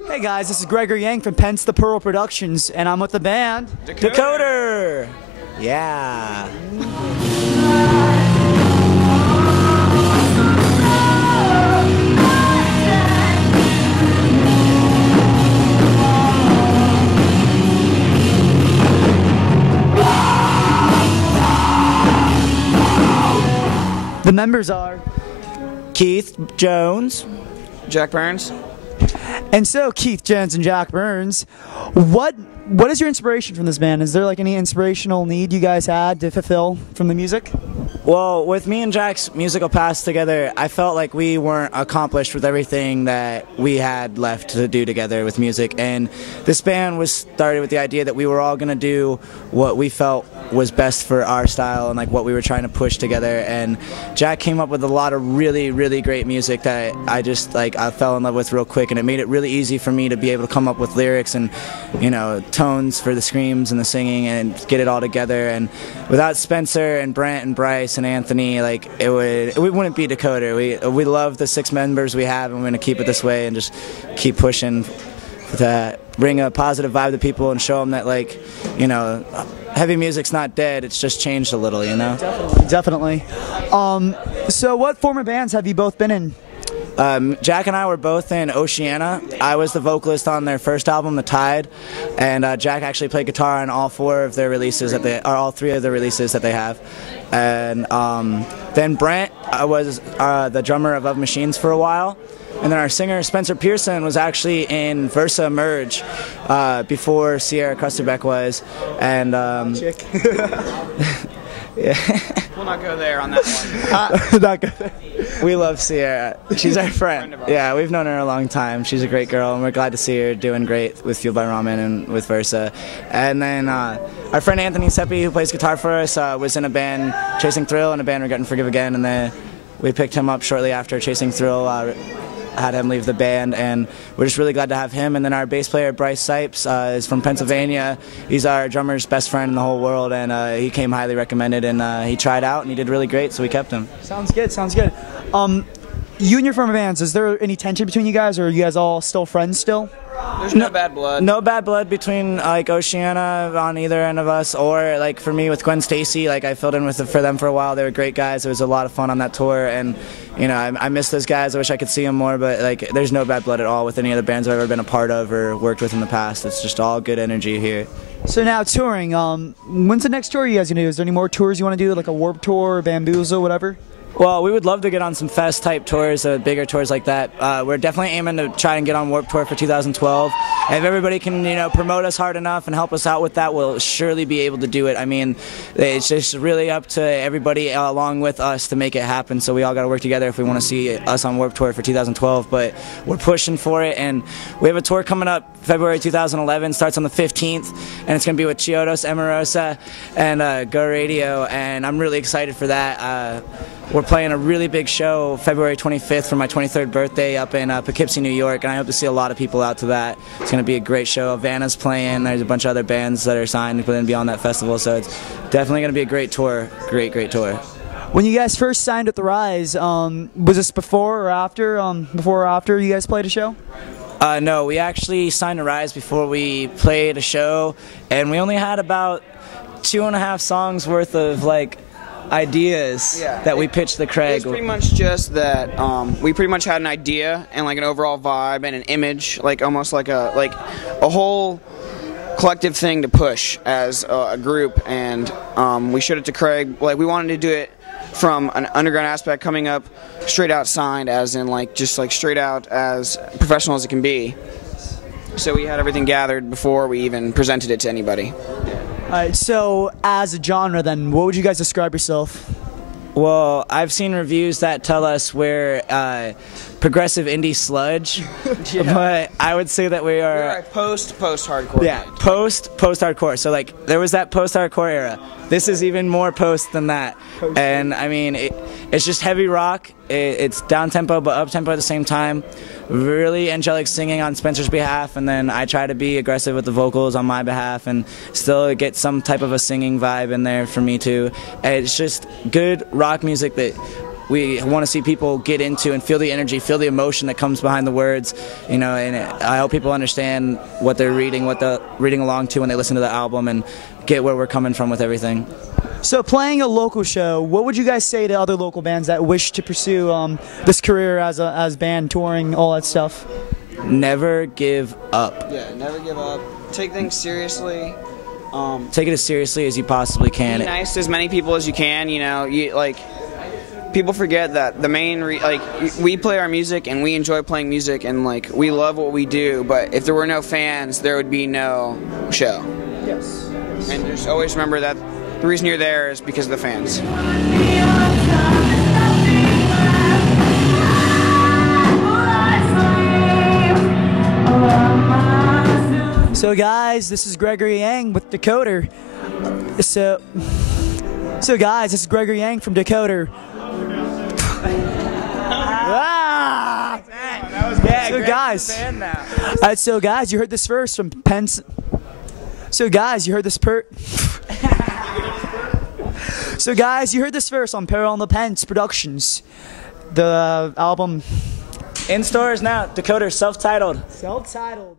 Hey guys, this is Gregory from PencethePeril Productions, and I'm with the band Decoder. Yeah. The members are Keith Jones, Jack Burns. And so, Keith Jones and Jack Burns, what is your inspiration from this band? Is there like any inspirational need you guys had to fulfill from the music? Well, with me and Jack's musical past together, I felt like we weren't accomplished with everything that we had left to do together with music. And this band was started with the idea that we were all going to do what we felt was best for our style and like what we were trying to push together. And Jack came up with a lot of really, really great music that I fell in love with real quick, and it made it really easy for me to be able to come up with lyrics and, you know, tones for the screams and the singing and get it all together. And without Spencer and Brent and Bryce and Anthony, like we wouldn't be Decoder. We love the 6 members we have, and we're going to keep it this way and just keep pushing to bring a positive vibe to people and show them that, like, you know, heavy music's not dead, it's just changed a little, you know? Definitely. So what former bands have you both been in? Jack and I were both in Oceana. I was the vocalist on their first album, The Tide, and Jack actually played guitar on all 3 of their releases that they have. And then Brent was the drummer of Machines for a while. And then our singer, Spencer Pearson, was actually in Versa Merge before Sierra Krusterbeck was. And Yeah. We'll not go there on that one. Not good. We love Sierra. She's our friend. Yeah, we've known her a long time. She's a great girl, and we're glad to see her doing great with Fueled by Ramen and with Versa. And then our friend Anthony Seppi, who plays guitar for us, was in a band, Chasing Thrill, and a band, Regret and Forgive Again. And then we picked him up shortly after Chasing Thrill had him leave the band, and we're just really glad to have him. And then our bass player, Bryce Sipes, is from Pennsylvania. He's our drummer's best friend in the whole world, and he came highly recommended, and he tried out, and he did really great, so we kept him. Sounds good, sounds good. You and your former bands, is there any tension between you guys, or are you guys all still friends still? There's no bad blood. No bad blood between like Oceana on either end of us, or like for me with Gwen Stacy. Like I filled in for them for a while. They were great guys. It was a lot of fun on that tour, and you know I miss those guys. I wish I could see them more, but like there's no bad blood at all with any of the bands I've ever been a part of or worked with in the past. It's just all good energy here. So now touring. When's the next tour you guys gonna do? Is there any more tours you want to do, like a Warped Tour, Bamboozle, whatever? Well, we would love to get on some fest-type tours, bigger tours like that. We're definitely aiming to try and get on Warped Tour for 2012. And if everybody can, you know, promote us hard enough and help us out with that, we'll surely be able to do it. I mean, it's just really up to everybody along with us to make it happen. So we all got to work together if we want to see us on Warped Tour for 2012. But we're pushing for it, and we have a tour coming up February 2011. Starts on the 15th, and it's going to be with Chiodos, Emarosa, and Go Radio. And I'm really excited for that. We're playing a really big show February 25th for my 23rd birthday up in Poughkeepsie, New York, and I hope to see a lot of people out to that. It's going to be a great show. Vanna's playing. There's a bunch of other bands that are signed to be on that festival, so it's definitely going to be a great tour. Great tour. When you guys first signed at The Rise, was this before or after? Before or after you guys played a show? No, we actually signed to Rise before we played a show, and we only had about 2.5 songs worth of like ideas that we pitched to Craig. It's pretty much just that we pretty much had an idea and like an overall vibe and an image, like almost like a whole collective thing to push as a group, and we showed it to Craig. Like we wanted to do it from an underground aspect, coming up straight out signed, as in like just like straight out as professional as it can be. So we had everything gathered before we even presented it to anybody. Alright, so as a genre then, what would you guys describe yourself? Well, I've seen reviews that tell us we're progressive indie sludge, but I would say that we are... We're a post-hardcore. Yeah, post-hardcore. So like, there was that post-hardcore era. This is even more post than that. And I mean, it's just heavy rock. It's down-tempo but up-tempo at the same time. Really angelic singing on Spencer's behalf, and then I try to be aggressive with the vocals on my behalf and still get some type of a singing vibe in there for me too. And it's just good rock music that we want to see people get into and feel the energy, feel the emotion that comes behind the words, you know, and I hope people understand what they're reading, what they're reading along to when they listen to the album, and get where we're coming from with everything. So playing a local show, what would you guys say to other local bands that wish to pursue this career as band, touring, all that stuff? Never give up. Yeah, never give up. Take things seriously. Take it as seriously as you possibly can. Be nice to as many people as you can. You know, people forget that the main we play our music and we enjoy playing music and like we love what we do. But if there were no fans, there would be no show. Yes. And just always remember that the reason you're there is because of the fans. So guys, this is Gregory Yang with Decoder. So guys, this is Gregory Yang from Decoder. So guys, you heard this first from Pence. So guys, you heard this So guys, you heard this first on PerilonthePENCE Productions. The album In stores now, Decoder, self-titled. Self-titled.